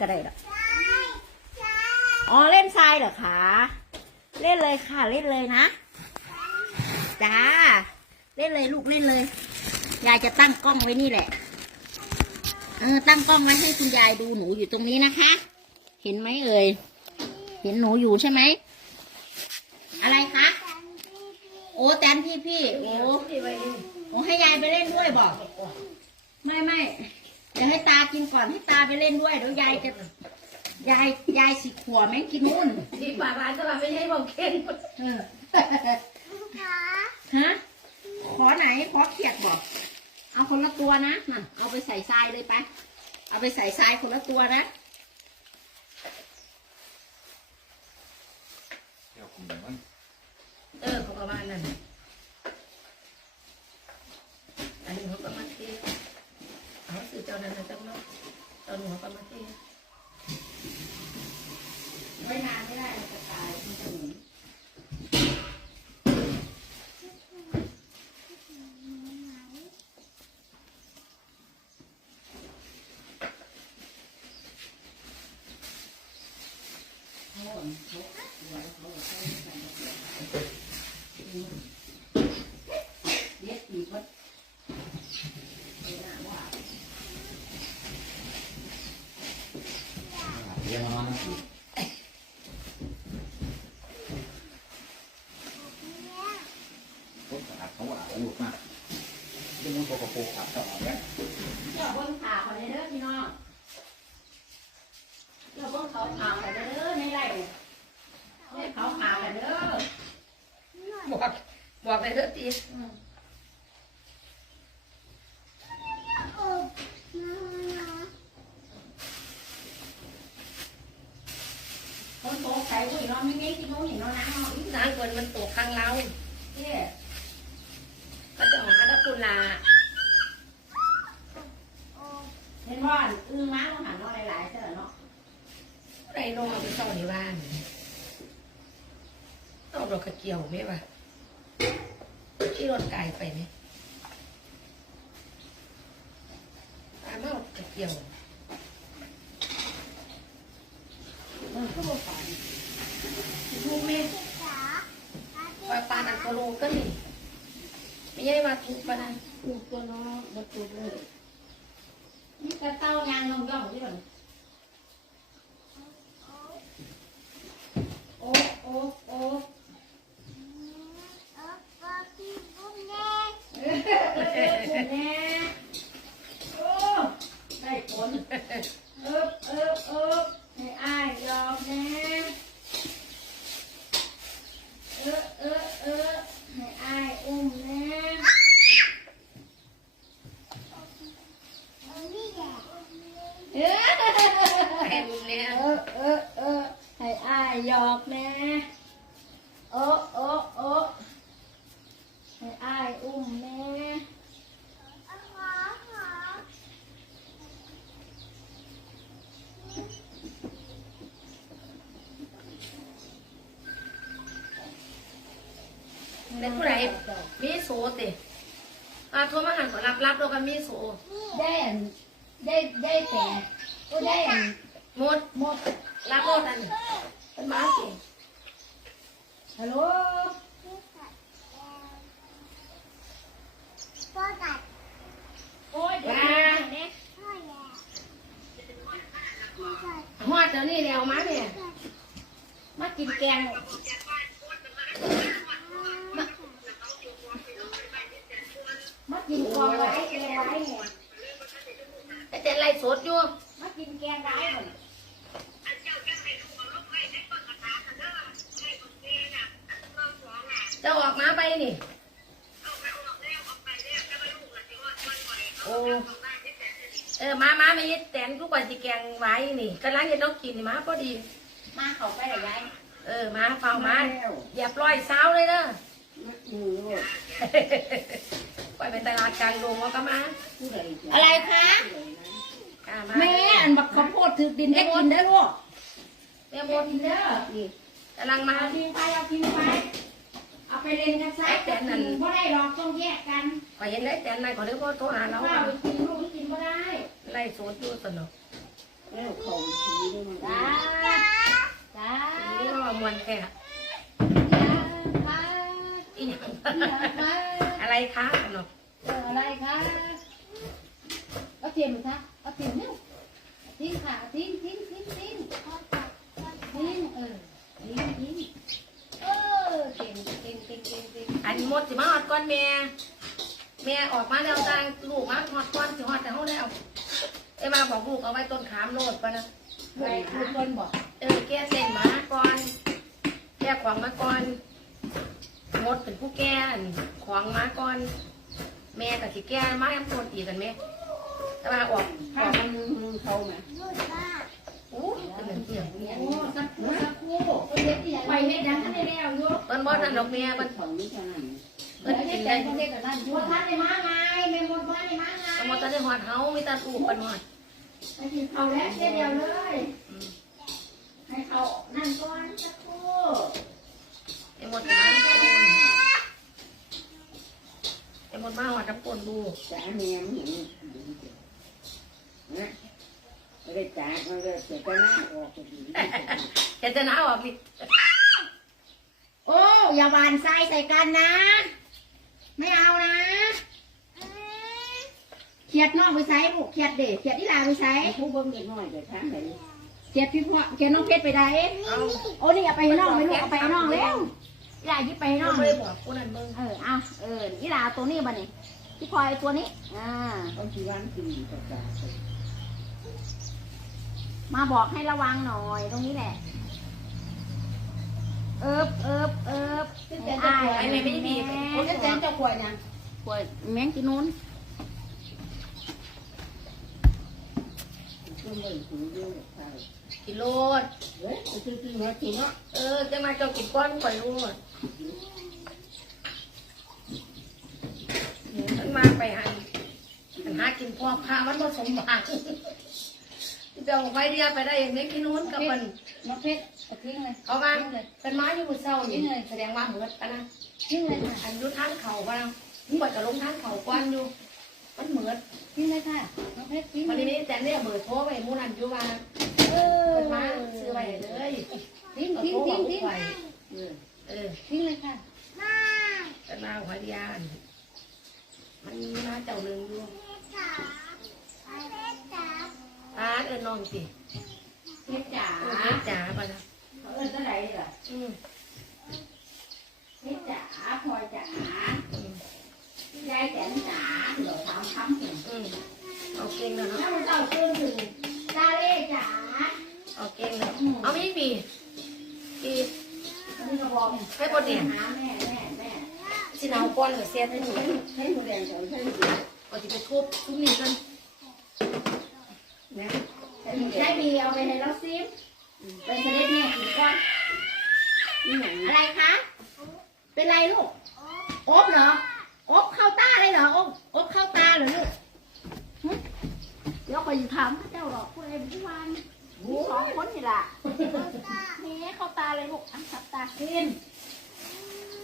ก็ได้หรอกอ๋อเล่นทรายเหรอคะ เล่นเลยค่ะ เล่นเลยนะ จ้า เล่นเลยลูกเล่นเลย ยายจะตั้งกล้องไว้นี่แหละ เออ ตั้งกล้องไว้ให้คุณยายดูหนูอยู่ตรงนี้นะคะ เห็นไหมเอ่ย เห็นหนูอยู่ใช่ไหม อะไรคะ โอ้แตนพี่พี่ โอ้โอ้ให้ยายไปเล่นด้วยบอก ไม่ไม่ เดี๋ยวให้ตากินก่อนให้ตาไปเล่นด้วยเดี๋ยวยายจะยายยายสิขัวแม่งกินนู่นที่ปากร้านก็ว่าไม่ใช่บอกเคนเออฮะขอไหนขอเขียดบอกเอาคนละตัวนะน่ะเอาไปใส่ทรายเลยไปเอาไปใส่ทรายคนละตัวนะเดี๋ยวผมมันเออเขาประมาณนั้นอันนี้เขาก็มาเทเขาสื่อเจ้านั้นนะเจ้าเนาะเจ้าหนูเขาก็มาที่ ไว้นานไม่ได้มันจะตายมันจะหนี เด็ดอีกวัด เรียนมานอนนั่งกินพวกอาบเขาอาบ ลูกมากเรื่องมันโกโก้อาบต่อแล้วเจ้าบนขาเขาเลยเด้อพี่น้องเจ้าบนเขาขาเขาเลยเด้อในไรเนี่ยเขาขาเขาเด้อบอกบอกเลยเถอะตีคนโตใส่ผู้หญิงเราไม่เงี้ยกินนู้นหญิงเราน้ำเอาอีกนางคนมันตกข้างเราเนี่ย ก็จะออกมาถ้าคุณลาเห็นว่าอึ้งม้าต้องหันเราหลายๆเจ้าเนาะไรนอนไปซ่อนในบ้านเอาดอกกระเจียวไหมวะที่รถไกลไปไหมตามเอากระเจียวเออก็บอกฝันลูกแม่ปลาปลาอันกะโลก็นี่ ไม่ใช่มาทุกปลานั้นกูตัวน้องบตัวเลยนี่กระเต้ายางย่องย่องที่ก่อนโอ้โอ้โอ้เออแน่โอ้ได้ผลเออเออเออให้อ้ายยอมแน่เออเออเออให้อ้ายอุ้มแน่ เออ แอบมุมเนี้ย เออเออเออให้อ้ายหยอกแน่โอ้โอ้โอ้ให้อ้ายอุ้มแน่ แต่ผู้ใด มีโซติอาโทรมาหันขอรับรับแล้วก็มีโซได้อันได้ได้แต่ก็ได้อันหมดหมดรับหมดอันเป็นบ้าสิฮัลโหลโอ้ยเดี๋ยวนี้หอดเดี๋ยวนี้แล้วมาเนี่ยมากินแกงมา กินกองไว้แกงไว้เนี่ยแต่แต่ไล่สดอยู่มากินแกงได้หมดจะออกมาไปนี่โอ้เออมามาไม่ยึดแตนทุกวันสิแกงไว้นี่กำลังจะต้องกินนี่มาพอดี มาเขาไปเหรอยายเออมาเฝ้ามาอย่าปล่อยเช้าเลยเด้อมากินลูก ปล่อยไปตลาดกลางดงแล้ก็มาอะไรคะแม่อันบักข้าวโพดถือดินได้กินได้อลูกเรียบกินเด้อกำลังมาทิ้งไปเอาทิ้งไปเอาไปเล่นกันซะแต่กินบ่ได้หรอกต้องแยกกันก็เห็นได้แต่นั่นขอเรียกว่าโทรหาเราว่ไปกินลูกไม่กินบ่ได้ไล่โซดอยสนุกแจ้าจ้านี่ก็มวนแค่อีหยังมา อะไรคะขนมเอออะไรคะเอาเทียมคะเอาเทียมเนี่ยทิ้งค่ะทิ้งทิ้งทิ้งทิ้งทิ้งเออทิ้งทิ้งเออเก่งเก่งเก่งเก่งเก่งอันนี้หมดสิมาหอดก่อนแม่แม่ออกมาแล้วจ้าลูกมาหอดก่อนสิหอดแต่เขาแล้วไอ้มาบอกลูกเอาไว้ต้นขามโลดปะนะไปคุณคนบอกเออแก้เส้นหมาก่อนแก้ขวางมาก่อนม ดเป็นผู้แก้อันขวางมาก่อน แม่กับสิแก้มาแอมต้นอีกกันไหมแต่ว่าออกอถ้าอกมันเขาไหมอู้เป็นเหมือนเสียงโอ้สักครู่สักครู่คนเด็กที่ใหญ่ไปเฮ็ดยังทันได้แล้วอยู่ต้นบอสนั่นดอกแม่มันของนี่เท่านั้นเพิ่นเฮ็กิดนแต่ได้เขาเฮ็ดแต่นั่นอยู่ท่านได้มาไงแม่มดบ้านได้มาไงสมมติตอนนี้หอดเฮามีตาลูกกันหอดไปกินข้าวแล้วเดียวเลยอืมให้เขานั่นก่อนสักครู่ ไอ้หมดมา ไอ้หมดมาหอดน้ำปนดูจ๋าเมียมันเห็นนะไม่ได้จ๋ามันก็เสียก็หน้าออกก็ดีเห็นจะน้าออกดิโอ้อย่าหวานทรายใส่กันนะ ไม่เอานะเขียดนอกไปใส่ลูกเขียดเด็กเขียดที่ลาไปใส่ผู้เบิ่งเด็กน้อยแต่ช้างไหนเขียดพี่พ่อเขียดน้องเพชรไปได้ เอาโอ้นี่เอาไปให้น้องไม่ลูกเอาไปให้น้องแล้ว อีหลาหยิบไปให้น้องไม่ได้บอกกูนั่นมึงเออเอาเอออีหลาเอาตัวนี้มานี่พี่พลอยเอาตัวนี้อ่าต้องชีวันกินกาแฟมาบอกให้ระวังหน่อยตรงนี้แหละ เอิบเอิบเอิบให้อ้ายไอ้แม่ไม่ได้บีบคนจะแจ้งเจ้าขวดยังปวดแมงกินนู้นคือเหมือนถืออยู่ใช่กิโลดเฮ้ยคือคือว่าถือว่าเออจะมาเจ้ากินก้อนก่อยรู้หมด มันมาไปหันหันหากินพวกพามันผสมหวังเจ้าไว้เดียวไปได้อย่างนี้กินนู้นกับมันน้องเพชรเอาทิ้งเลยเขาว่าเป็นไม้อยู่บนเสานี่แสดงว่าเหมือนกันนะทิ้งเลยค่ะอันอยุทางเขาว่ามึงบอกจะลงทางเขากว้านอยู่ มันเหมือนทิ้งเลยค่ะน้องเพชรทิ้งวันเลยนี้แต่เนี่ยเบิดโทรไปมูนันอยู่ว่าเออเป็นมาซื้อไว้เลยทิ้งเอาทิ้งโทรทิ้บองกทิ้งไป เออเออทิ้งเลยค่ะเป็นมาหัวเดียนมันมีมาเจ้าหนึ่งอยู่ตาเอินน้องสิเพชรจ๋าเออเฮ็ดจ๋าป่ะนะเขาเอิ้นเท่าไหร่ล่ะอืมเพชรจ๋าพลอยจ๋าอืมยายแสนจ๋าเดี๋ยวถามคำหนึ่งอืมเอาเก่งแล้วเนาะถ้ามันเอาตื้นถึงตาเล่จ๋าเอาเก่งแล้วเอาไม่มีอี อันนี้ก็บอกให้บดเนี่ยหาแม่แม่แม่สิเอาก้อนหรือเสียให้หนูให้หมูแดงก่อนให้หมูก็จะไปทุบทุบนี่กันนะใช้บีเอาไปให้เราซิมไปเสด็จแม่กินก่อนนี่อย่างนี้อะไรคะ เป็นไรลูกอบเหรออบเข้าตาเลยเหรออบอบเข้าตาเหรอลูกเดี๋ยวคอยถามพระเจ้าหรอกผู้ใดผู้วาน สองคนนี่ล่ะนี่เข้าตาเลยลูกอันขับตากิน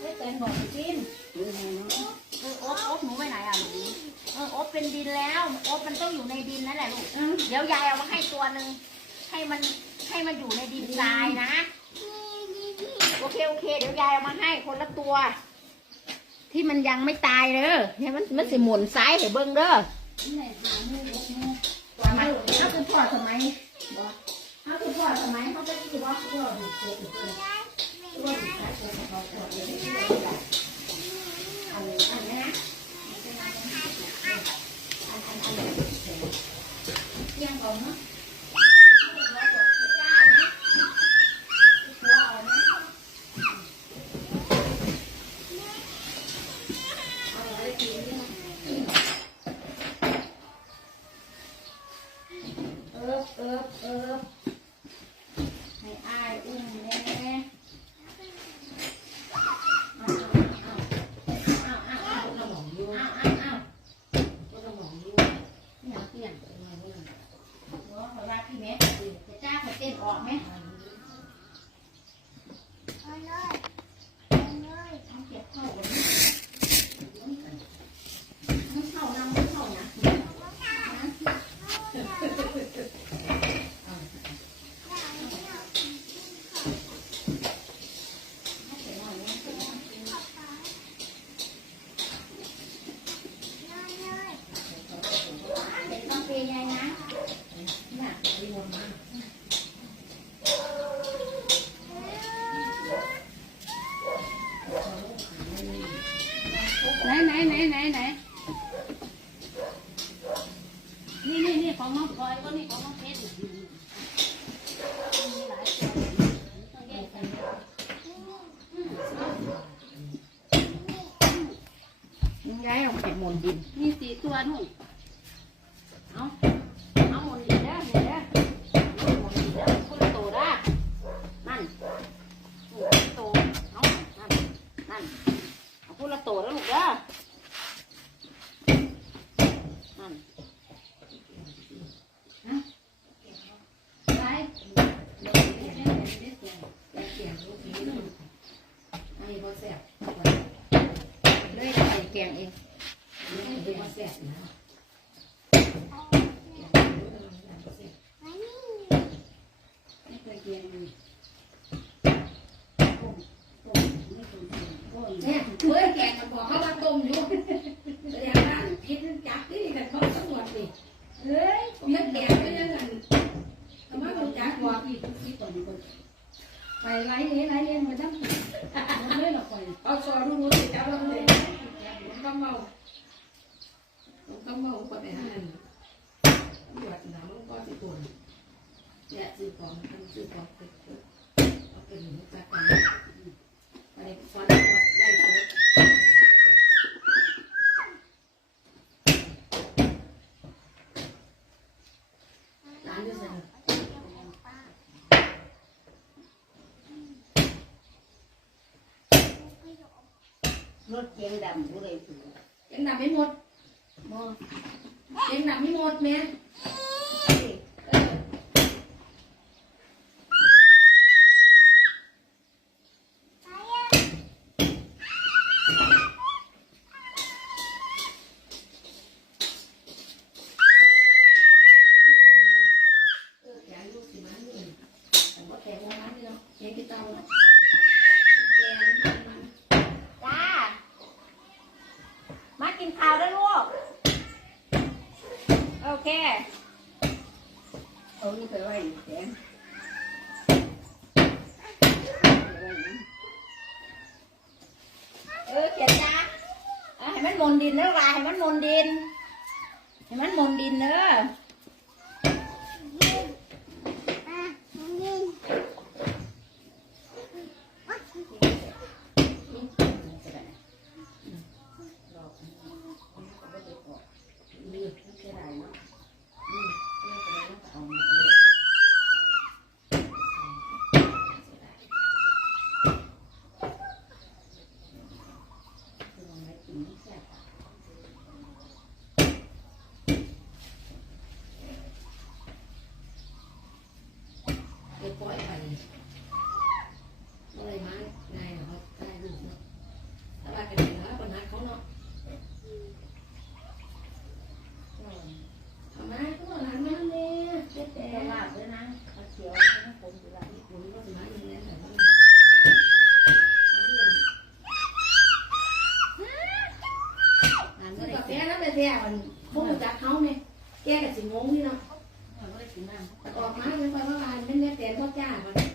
ไม่เป็นบอกให้กินนี่ไงเนาะเอออบอบหนูไปไหนอะหนูเอออบเป็นดินแล้วอบมันต้องอยู่ในดินนั่นแหละลูกเดี๋ยวยายเอามาให้ตัวหนึ่งให้มันให้มันอยู่ในดินทรายนะโอเคโอเค เดี๋ยวยายเอามาให้คนละตัว ที่มันยังไม่ตายเด้อเนี่ยมันมันสิหมุนซ้ายให้เบิ้งเด้อนี่ไงหาหมูหมูสมัยเขาคือพ่อสมัยบอก ถ้าคุณพ่อทำไมเขาจะคิดว่าคุณพ่อดูโกหกเลยคุณพ่อดูขาดตัวของเขาตลอดเลยไม่ใช่แบบอันอันนี้นะอันอันอันนี้ยังก่อนเนาะ ไหนไหนไหนไหนไหนนี่นี่นี่ของน้องพลอยก็นี่ของน้องเพ เอาคนละตัวแล้วลูกเด้อนั่นไรอันนี้บ่แซ่บเลยใส่แกงเองอันนี้บ่แซ่บนะไม่เคยกิน เนี่ยเฮ้ยแกงมันบอกเขาว่าต้มอยู่แสดงว่าพิษมันจับนี่กันเขาทั้งหมดนี่เฮ้ยผมยังแกงไม่ยังกันทำไมผมจับบอก พี่พี่ต่อมคนไปไล่เลยไล่เลยมาจังหมดเลยหรอกคน เอาซอรู้รู้สิจับแล้วเลยผมก็เมาผมก็เมาก็ไปหาอันหยดน้ำมันก็สิตัวเนี่ยซื้อของทำซื้อของไปเอาเป็นหมูจักกันไปฟันไล่ตัว ร้านอยู่ไหนรถเกียงดำกูเลยถือยังดับไม่หมดมอยังดับไม่หมดแม่เออเออแขนลูกสิมันนี่แต่ว่าแขนว่ามันนี่เนาะแขนกี่เตาเนาะแขนมัน จ้า มากินข้าวได้ลูก โอเค เอานี่ไปไว้แกงเออเขียนจ้า มนดินแล้ววาให้มันมนดิน ให้มันมนดินเด้อ วลายให้มันมนดินใ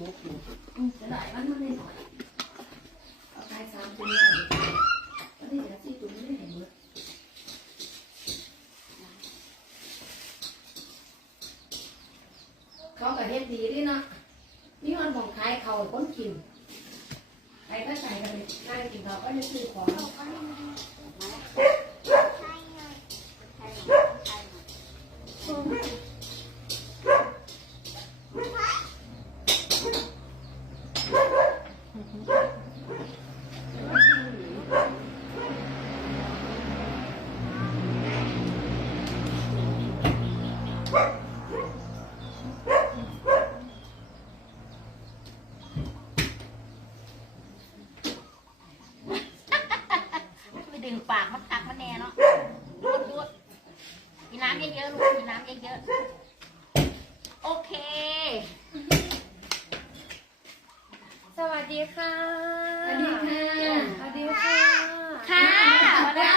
ห้มันมนดินเนอะไปดึงปากมันตักมันแน่เนาะดูดดูดมีน้ำเยอะๆลูกมีน้ำเยอะๆ โอเค สวัสดีค่ะสวัสดีค่ะ สวัสดีค่ะ ค่ะมาแล้ว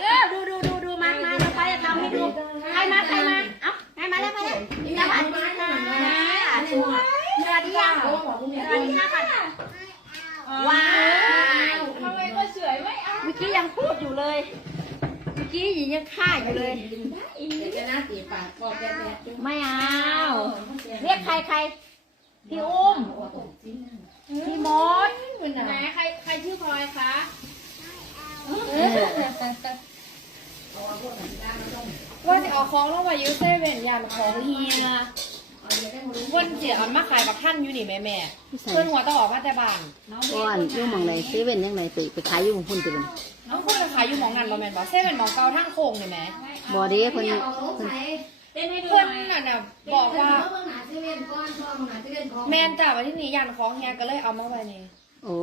เออดูดูดูดูมามาเราไปจะทำให้ดู ใครมาใครมา เอ้าใครมาแล้วมาแล้วสวัสดีค่ะสวัสดีค่ะสวัสดีค่ะว้าวทำไมก็สวยไม่เอาเมื่อกี้ยังพูดอยู่เลย เมื่อกี้ยิงยังฆ่าอยู่เลยเดี๋ยวจะหน้าตีปากบอกแกแม่ไม่เอา เรียกใครใครพี่อุ้ม พี่มดไหนใครใครชื่อพลอยคะว่าจะเอาของลงมายูเซเว่นยานของเฮียเพิ่นเสียเอามาขายกับท่านอยู่นี่แม่แม่ๆเพิ่นหัวตะออกมาแต่บ้านก้อนยุ่งมองไหนเซเว่นยังไงไปไปขายยุ่งพุ่นตื่นน้องเพิ่นขายอยู่หมองนั่นบ่แม่นบ่เซเว่นหมองเก่าทางโค้งนี่แหมบอดี้ เพิ่นเพิ่นน่ะน่ะบอกว่าเมืองหาเซเว่นก้อนพ่อเมืองหาเซเว่นของ แม่นจ้าว่าที่นี่ยานของเฮียก็เลยเอามาไว้นี่ โอ้